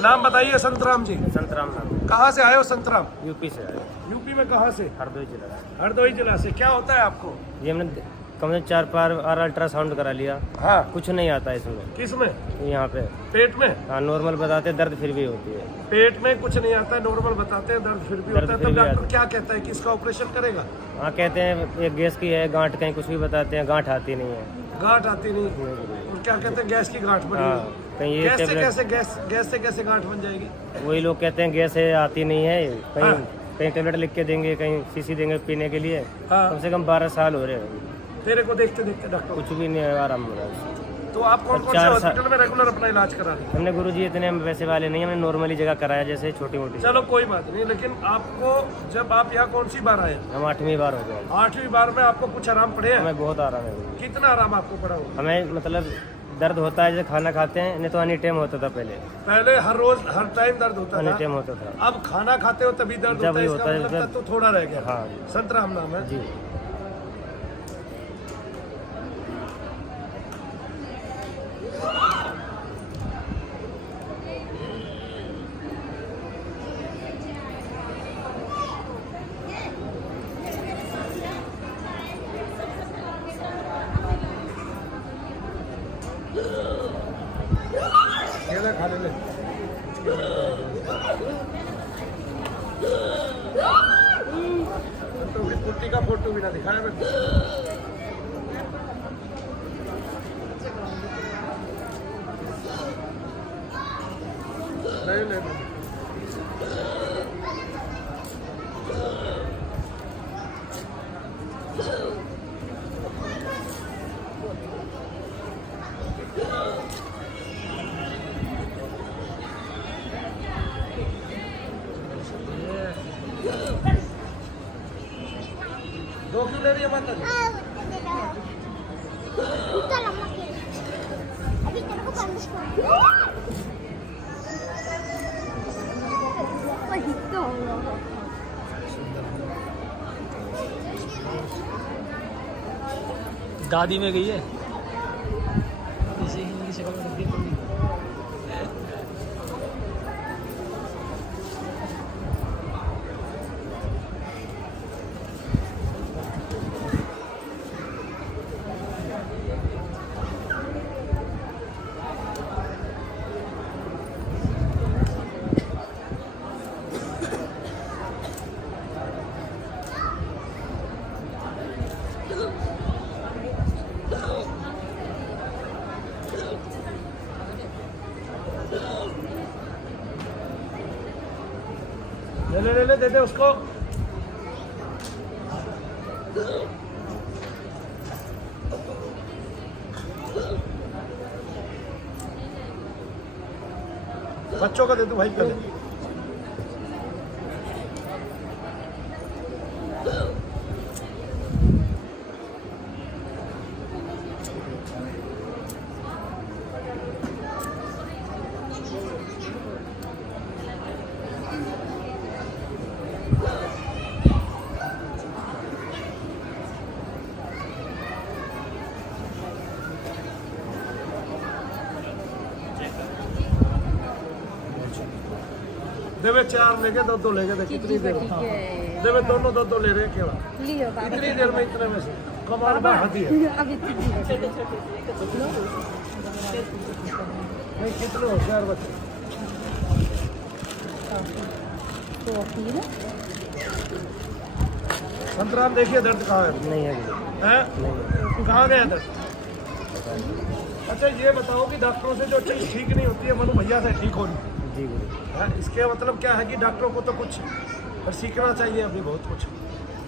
नाम बताइए संतराम जी। संतराम नाम। कहाँ से आए हो संतराम? यूपी से आए। यूपी में कहाँ से? हरदोई जिला। हरदोई जिला से। क्या होता है आपको? ये हमने कम से 4 बार अल्ट्रासाउंड करा लिया। हाँ। कुछ नहीं आता इसमें। किस में? यहाँ पे पेट में। हाँ, नॉर्मल बताते, दर्द फिर भी होती है। पेट में कुछ नहीं आता है, नॉर्मल बताते हैं, दर्द फिर भी होता है। तो डॉक्टर क्या कहता है कि इसका ऑपरेशन करेगा? हाँ, कहते हैं एक गैस की है, गांठ कहीं कुछ भी बताते हैं, गांठ आती नहीं है। गांठ आती नहीं? और क्या कहते हैं गैस की गांठ बनी? हाँ, कहीं ये गैस से कैसे गांठ बन जाएगी? वही लोग कहते हैं गैस है, आती नहीं है। कहीं कहीं टेबलेट लिख के देंगे, कहीं शीशी देंगे पीने के लिए। कम से कम 12 साल हो रहे हैं तेरे को देखते देखते डॉक्टर। कुछ भी नहीं आराम हो रहा है। तो आप कौन कौन से हॉस्पिटल में रेगुलर अपना इलाज करा रहे हैं? हमने गुरुजी इतने पैसे वाले नहीं, हमने नॉर्मली जगह कराया, जैसे छोटी मोटी। चलो कोई बात नहीं, लेकिन आपको जब आप यहाँ कौन सी बार आए? हम 8वीं बार हो गए। 8वीं बार में आपको कुछ आराम पड़े? हमें बहुत आराम है। कितना आराम आपको पड़ा होगा? हमें मतलब दर्द होता है जैसे खाना खाते हैं, नहीं तो एनी टाइम होता था पहले हर रोज हर टाइम दर्द होता एनी था? टाइम होता था। अब खाना खाते हो तभी दर्द होता है, इसका मतलब तो थोड़ा रह गया। हाँ। संतराम नाम है जी। खा ले। तो फिर कुत्ती का फोटो भी ना दिखाया मैं। ले। दो क्यों ले रही है माता जी? अभी तेरे को दादी में गई है इनकी शक्ल में दिखती है। ले दे दे उसको। बच्चों को दे दो भाई पहले। देवे 4 लेके 2 लेके देख कितनी देर। देवे दोनों 2 ले रहे हैं केवल इतनी देर में, इतने में से कमाल बढ़ाती है। नहीं कितने होशियार बच्चे। संतराम देखिए दर्द कहाँ है? नहीं है। कहाँ गया दर्द? अच्छा ये बताओ कि डॉक्टरों से जो चीज ठीक नहीं होती है मनु भैया से ठीक होनी। जी इसके मतलब क्या है कि डॉक्टरों को तो कुछ पर सीखना चाहिए अभी बहुत कुछ।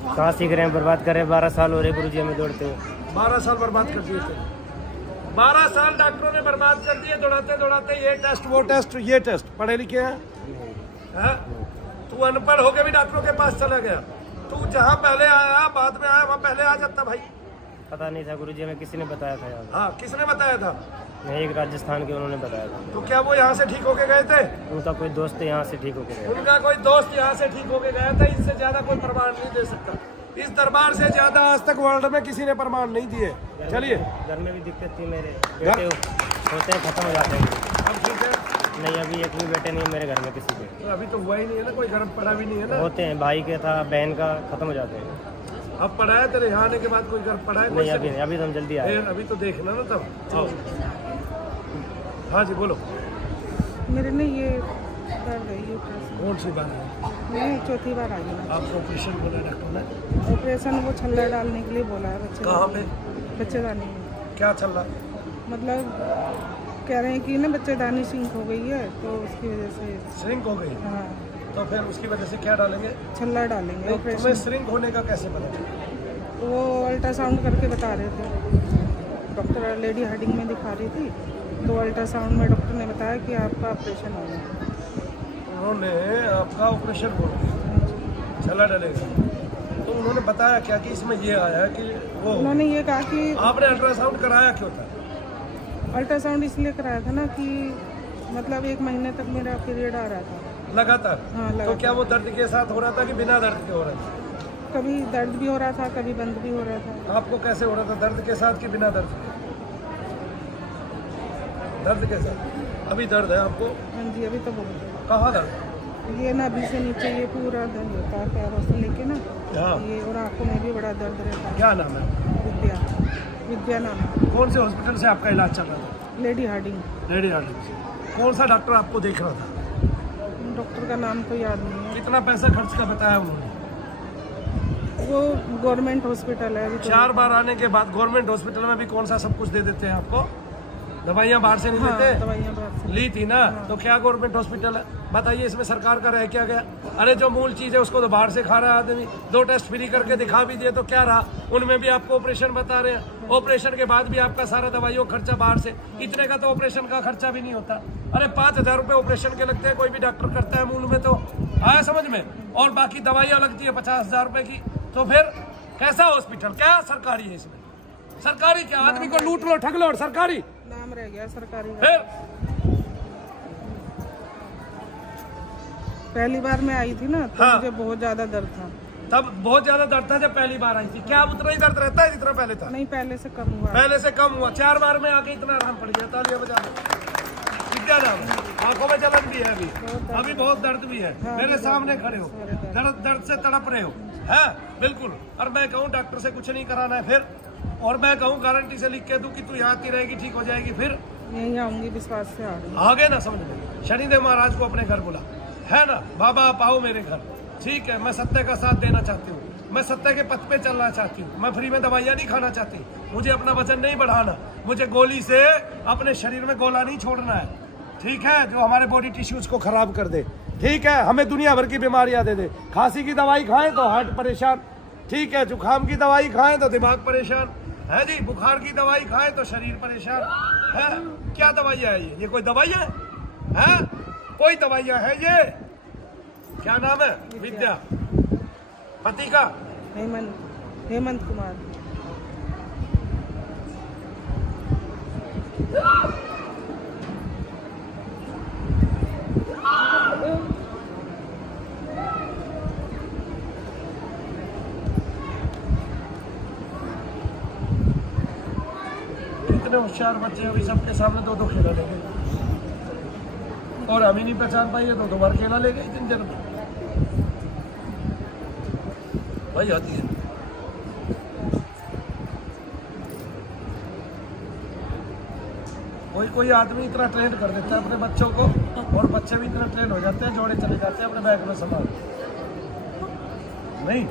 कहाँ सीख रहे हैं, बर्बाद कर रहे हैं। 12 साल हो रहे गुरुजी हमें दौड़ते हुए। 12 साल बर्बाद कर दिए थे। 12 साल डॉक्टरों ने बर्बाद कर दिए दौड़ाते दौड़ाते। ये टेस्ट वो टेस्ट ये टेस्ट। पढ़े लिखे हैं? तू अनपढ़ होके भी डॉक्टरों के पास चला गया। तू जहाँ पहले आया बाद में आया वहाँ पहले आ जाता भाई। पता नहीं था गुरुजी, हमें किसी ने बताया था यार। हाँ किसने बताया था? एक राजस्थान के उन्होंने बताया था। तो क्या वो यहाँ से ठीक होके गए थे? उनका कोई दोस्त यहाँ से ठीक होके गया। उनका कोई दोस्त यहाँ से ठीक होके गया था। इससे ज्यादा कोई प्रमाण नहीं दे सकता। इस दरबार से ज्यादा आज तक वर्ल्ड में किसी ने प्रमाण नहीं दिए। चलिए घर में भी दिक्कत थी, मेरे बेटे होते हैं खत्म हो जाते हैं। अब ठीक है। नहीं, अभी एक भी बेटे नहीं है मेरे घर में किसी के। तो अभी तो हुआ ही नहीं है ना, कोई घर पड़ा भी नहीं है ना। होते हैं, भाई के था, बहन का, खत्म हो जाते हैं। अब पड़ा है तेरे यहाँ आने के बाद कोई घर पड़ा है? कोई नहीं, अभी नहीं, अभी तो हम जल्दी आए। फिर अभी तो देखना ना तब। आओ। हाँ जी बोलो। मेरे ने ये कर गई ऑपरेशन, कौन सी बात है? मैं चौथी बार आई हूँ। आपको ऑपरेशन बोला डॉक्टर ने? ऑपरेशन वो छल्ला डालने के लिए बोला है बच्चे कहाँ पे? बच्चेदानी में। क्या चल रहा? मतलब कह रहे हैं कि ना बच्चेदानी सिंक हो गई है, तो उसकी वजह से। श्रिंक हो गई? हाँ, तो फिर उसकी वजह से क्या डालेंगे? छल्ला डालेंगे तो तुम्हें ऑपरेशन। श्रिंक होने का कैसे पता चला? वो अल्ट्रासाउंड करके बता रहे थे, डॉक्टर लेडी हार्डिंग में दिखा रही थी, तो अल्ट्रासाउंड में डॉक्टर ने बताया कि आपका ऑपरेशन होना है। उन्होंने आपका ऑपरेशन बोला, छल्ला डलेगा। तो उन्होंने बताया क्या कि इसमें ये आया है कि वो उन्होंने ये कहा कि आपने अल्ट्रासाउंड कराया क्यों था? अल्ट्रासाउंड इसलिए कराया था ना कि मतलब 1 महीने तक मेरा पीरियड आ रहा था लगातार? हाँ, तो लगातार। क्या वो दर्द के साथ हो रहा था कि बिना दर्द के हो रहा था? कभी दर्द भी हो रहा था, कभी बंद भी हो रहा था। आपको कैसे हो रहा था, दर्द के साथ कि बिना दर्द के? दर्द के साथ। अभी दर्द है आपको? हाँ जी, अभी तो बहुत है। कहाँ दर्द? ये नाभि से नीचे ये पूरा दर्द होता है, पैरों से लेके ना हाँ। ये, और आंखों में भी बड़ा दर्द रहता है। क्या नाम है? विद्या नाम है। कौन से हॉस्पिटल से आपका इलाज चल रहा था? Lady Hardinge. लेडी हार्डिंग से। कौन सा डॉक्टर आपको देख रहा था? डॉक्टर का नाम तो याद नहीं है। कितना पैसा खर्च का बताया उन्होंने? वो गवर्नमेंट हॉस्पिटल है अभी तो। 4 बार आने के बाद गवर्नमेंट हॉस्पिटल में भी कौन सा सब कुछ दे देते हैं आपको? दवाइयाँ बाहर से नहीं हाँ, देते? दवाइयाँ बाहर से। ली थी ना, तो क्या गवर्नमेंट हॉस्पिटल है? बताइए इसमें सरकार का रह क्या गया? अरे जो मूल चीज है उसको तो बाहर से खा रहा है आदमी। 2 टेस्ट फ्री करके दिखा भी दिए तो क्या रहा? उनमें भी आपको ऑपरेशन बता रहे हैं, ऑपरेशन के बाद भी आपका सारा दवाइयों खर्चा बाहर से। इतने का तो ऑपरेशन का खर्चा भी नहीं होता। अरे 5,000 रुपए ऑपरेशन के लगते हैं, कोई भी डॉक्टर करता है मूल में, तो आया समझ में? और बाकी दवाइयाँ लगती है 50,000 रुपए की। तो फिर कैसा हॉस्पिटल? क्या सरकारी है इसमें? सरकारी क्या? आदमी को लूट लो, ठग लो, और सरकारी नाम रह गया सरकारी का। फिर पहली बार मैं आई थी ना, तो हाँ। मुझे बहुत ज्यादा दर्द था। तब बहुत ज्यादा दर्द था जब पहली बार आई थी। क्या अब उतना ही दर्द रहता है जितना पहले था? नहीं, पहले से कम हुआ। पहले से कम हुआ। 4 बार में आके इतना आराम पड़ गया। तालियां बजा दो। विद्या नाम है। आंखों में जलन भी है अभी बहुत दर्द भी है। हाँ, मेरे अभी सामने दर्द- खड़े हो, दर्द- दर्द से तड़प रहे हो है? बिल्कुल। और मैं कहूँ डॉक्टर से कुछ नहीं कराना है फिर, और मैं कहूँ गारंटी से लिख के दूं कि तू यहाँ आती रहेगी, ठीक हो जाएगी, फिर यहीं आऊंगी, विश्वास से आ रही हूँ। आगे ना समझ में। शनिदेव महाराज को अपने घर बुला, है ना? बाबा आप आओ मेरे घर, ठीक है? मैं सत्य का साथ देना चाहती हूँ, मैं सत्य के पथ पे चलना चाहती हूँ, मैं फ्री में दवाइयाँ नहीं खाना चाहती, मुझे अपना वजन नहीं बढ़ाना, मुझे गोली से अपने शरीर में गोला नहीं छोड़ना है, ठीक है? जो हमारे बॉडी टिश्यूज को खराब कर दे, ठीक है? हमें दुनिया भर की बीमारियां दे दे। खांसी की दवाई खाएं तो हार्ट परेशान, ठीक है? जुकाम की दवाई खाएं तो दिमाग परेशान, है जी? बुखार की दवाई खाएं तो शरीर परेशान, है? क्या दवाइयाँ है ये कोई दवाइयाँ है? कोई दवाइयाँ है ये? क्या नाम है? विद्या। पति का? हेमंत कुमार। कितने होशियार बच्चे अभी सबके सामने 2-2 खेला ले गए, और हम ही नहीं पहचान पाइए तो 2 बार खेला ले गए इतनी देर में। भाई आती है। कोई आदमी इतना ट्रेन कर देता है अपने बच्चों को, और बच्चे भी इतना ट्रेन हो जाते हैं, जोड़े चले जाते हैं अपने बैग में संभाल। नहीं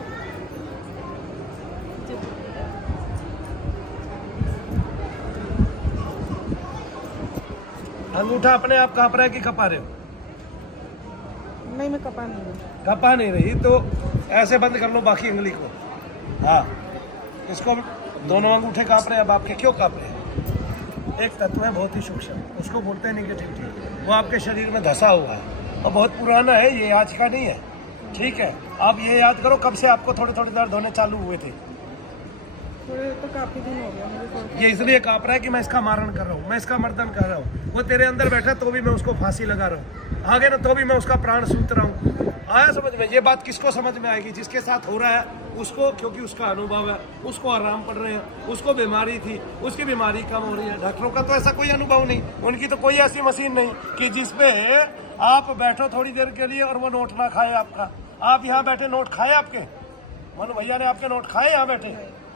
अंगूठा अपने आप कांप रहा है कि कपा रहे हो? नहीं, मैं कपा नहीं हूँ। कपा नहीं रही तो ऐसे बंद कर लो बाकी उंगली को। हाँ, इसको दोनों अंगूठे कांप रहे हैं। अब आपके क्यों कांप रहे हैं? एक तत्व है बहुत ही सूक्ष्म, उसको बोलते हैं निगेटिविटी, वो आपके शरीर में धसा हुआ है और बहुत पुराना है, ये आज का नहीं है, ठीक है? आप ये याद करो कब से आपको थोड़े थोड़े दर्द होने चालू हुए थे। थोड़े तो काफी दिन हो गया मुझे थोड़ा। ये इसलिए काँप रहा है कि मैं इसका मारण कर रहा हूँ, मैं इसका मर्दन कर रहा हूँ। वो तेरे अंदर बैठा तो भी मैं उसको फांसी लगा रहा हूँ, आगे ना तो भी मैं उसका प्राण सूत रहा हूँ। आया समझ में? ये बात किसको समझ में आएगी? जिसके साथ हो रहा है उसको, क्योंकि उसका अनुभव है, उसको आराम पड़ रहे हैं, उसको बीमारी थी, उसकी बीमारी कम हो रही है। डॉक्टरों का तो ऐसा कोई अनुभव नहीं, उनकी तो कोई ऐसी मशीन नहीं कि जिसपे आप बैठो थोड़ी देर के लिए और वो नोट ना खाए आपका। आप यहाँ बैठे नोट खाए आपके? मनु भैया ने आपके नोट खाए यहाँ बैठे?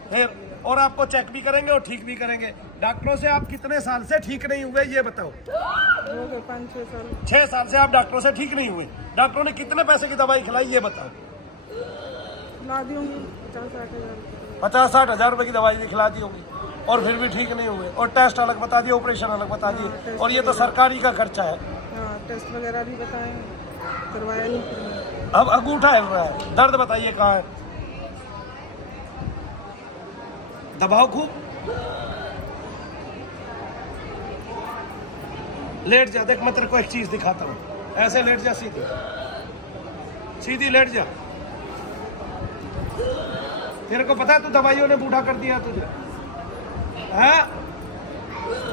फिर और आपको चेक भी करेंगे और ठीक भी करेंगे। डॉक्टरों से आप कितने साल से ठीक नहीं हुए ये बताओ? हो गए 5-6 साल। 6 साल से आप डॉक्टरों से ठीक नहीं हुए। डॉक्टरों ने कितने पैसे की दवाई खिलाई ये बताओ? ला दी होंगी 50-60 हज़ार। 50-60 हज़ार रुपए की दवाई भी खिला दी होगी और फिर भी ठीक नहीं हुए। और टेस्ट अलग बता दिए, ऑपरेशन अलग बता दिए, और ये तो सरकारी का खर्चा है। हाँ, टेस्ट वगैरह भी बताए, करवाया नहीं फिर मैंने। अब अंगूठा हिल रहा है, दर्द बताइए कहाँ है? दबाओ खूब, लेट जा। देख मैं तेरे को एक चीज दिखाता हूँ, ऐसे लेट जा, सीधी सीधी लेट जा। तेरे को पता है तू दवाइयों ने बूढ़ा कर दिया तुझे, है?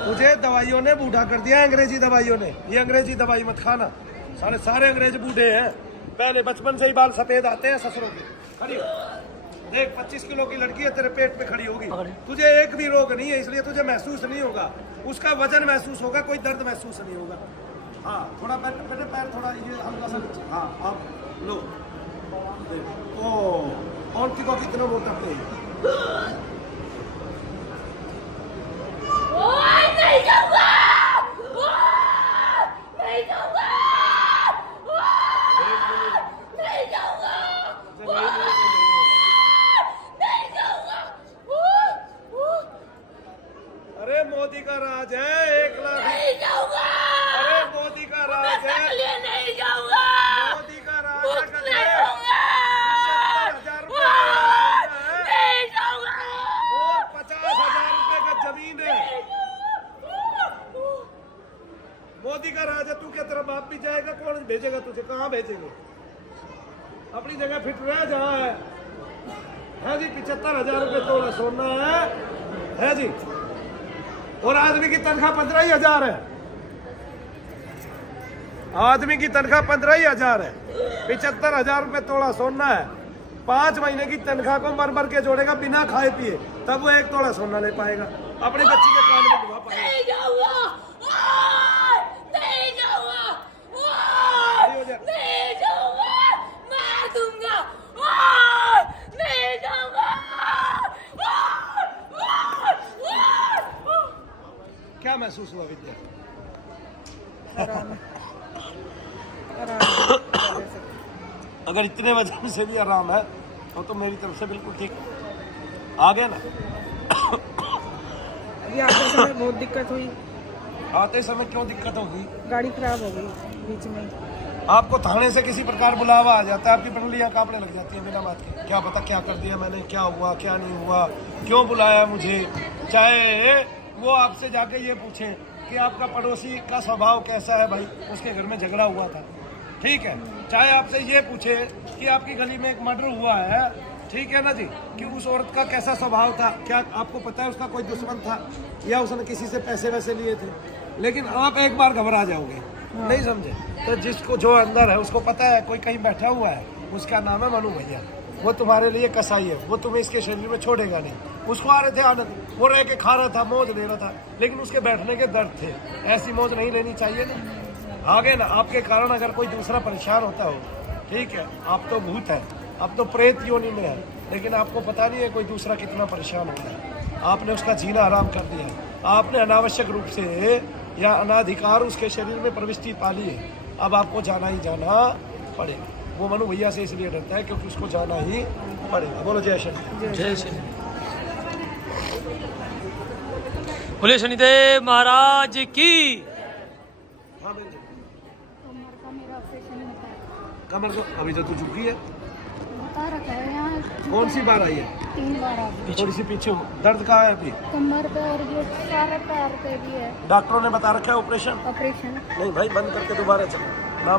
तुझे दवाइयों ने बूढ़ा कर दिया, अंग्रेजी दवाइयों ने। ये अंग्रेजी दवाई मत खाना, सारे अंग्रेज बूढ़े हैं। पहले बचपन से ही बाल सफेद आते हैं ससुरों के। खड़ी हो, देख 25 किलो की लड़की है तेरे पेट पे खड़ी होगी, तुझे एक भी रोग नहीं है, इसलिए तुझे महसूस नहीं होगा। उसका वजन महसूस होगा, कोई दर्द महसूस नहीं होगा। हाँ, थोड़ा पैर थोड़ा ये हल्का सा नीचे। हाँ, अब लो, ओ और को कितना मोटा पे नहीं जाऊंगा, नहीं जाऊंगा, नहीं जाऊंगा, नहीं जाऊंगा। अरे मोदी का राज है, 1 लाख। नहीं जाऊंगा, अरे मोदी का राज है, नहीं जाऊंगा, मोदी का राज है। नहीं जाऊंगा, 75,000 रुपए नहीं जाऊंगा, और 50,000 रुपए का जमीन है। मोदी का राज है, तू क्या तेरा बाप भी जाएगा? कौन भेजेगा तुझे? कहाँ भेजेंगे? अपनी जगह फिट रह जहाँ है जी। 75,000 रुपए तोला सोना है जी, और आदमी की तनख्वाह 15,000 है। आदमी की तनख्वाह 15,000 है, 75,000 रुपए तोड़ा सोना है। 5 महीने की तनख्वाह को मर के जोड़ेगा बिना खाए पिए, तब वो 1 तोड़ा सोना ले पाएगा, अपनी बच्ची के कान में डुबा पाएगा। नहीं जाऊंगा, नहीं जाऊंगा, नहीं जाऊंगा, मार दूंगा, नहीं जाऊंगा। क्या महसूस हुआ विद्या? आराम आराम। अगर इतने वजन से भी आराम है तो मेरी तरफ से बिल्कुल ठीक आ गया ना। अभी आते समय बहुत दिक्कत हुई, आते समय क्यों दिक्कत होगी? गाड़ी खराब हो गई बीच में। आपको थाने से किसी प्रकार बुलावा आ जाता है, आपकी पगलियां कांपने लग जाती है बिना बात के। क्या पता क्या कर दिया मैंने, क्या हुआ क्या नहीं हुआ, क्यों बुलाया मुझे। चाहे वो आपसे जाके ये पूछे कि आपका पड़ोसी का स्वभाव कैसा है भाई, उसके घर में झगड़ा हुआ था, ठीक है। चाहे आपसे ये पूछे कि आपकी गली में एक मर्डर हुआ है, ठीक है ना जी, कि उस औरत का कैसा स्वभाव था, क्या आपको पता है उसका कोई दुश्मन था या उसने किसी से पैसे वैसे लिए थे। लेकिन आप एक बार घबरा जाओगे, नहीं समझे? तो जिसको जो अंदर है उसको पता है कोई कहीं बैठा हुआ है, उसका नाम है मनु भैया। वो तुम्हारे लिए कसाई है, वो तुम्हें इसके शरीर में छोड़ेगा नहीं। उसको आ रहे थे आनंद, वो रह के खा रहा था, मौज ले रहा था, लेकिन उसके बैठने के दर्द थे। ऐसी मौज नहीं लेनी चाहिए ना। आगे ना आपके कारण अगर कोई दूसरा परेशान होता हो, ठीक है, आप तो भूत है, आप तो प्रेत योनि में है, लेकिन आपको पता नहीं है कोई दूसरा कितना परेशान होता है। आपने उसका जीना आराम कर दिया, आपने अनावश्यक रूप से या अनाधिकार उसके शरीर में प्रविष्टि पाली है। अब आपको जाना ही जाना पड़ेगा। वो मनु भैया से इसलिए डरता है क्योंकि उसको जाना ही पड़ेगा। बोलो जय शनि। जय शनि। बोले शनिदेव महाराज की। हाँ बहन जी, कमर का मेरा ऑपरेशन होता है। कमर को अभी जो तू झुकी है, बता रखा है यहाँ। कौन सी बार आई है? 3 बार आ गई। थोड़ी सी पीछे हो। दर्द कहाँ है अभी? कमर पे और ये सारे पैर पे भी है डॉक्टरों ने बता रखा है ऑपरेशन? ऑपरेशन। नहीं भाई, बंद करके दोबारा चलो।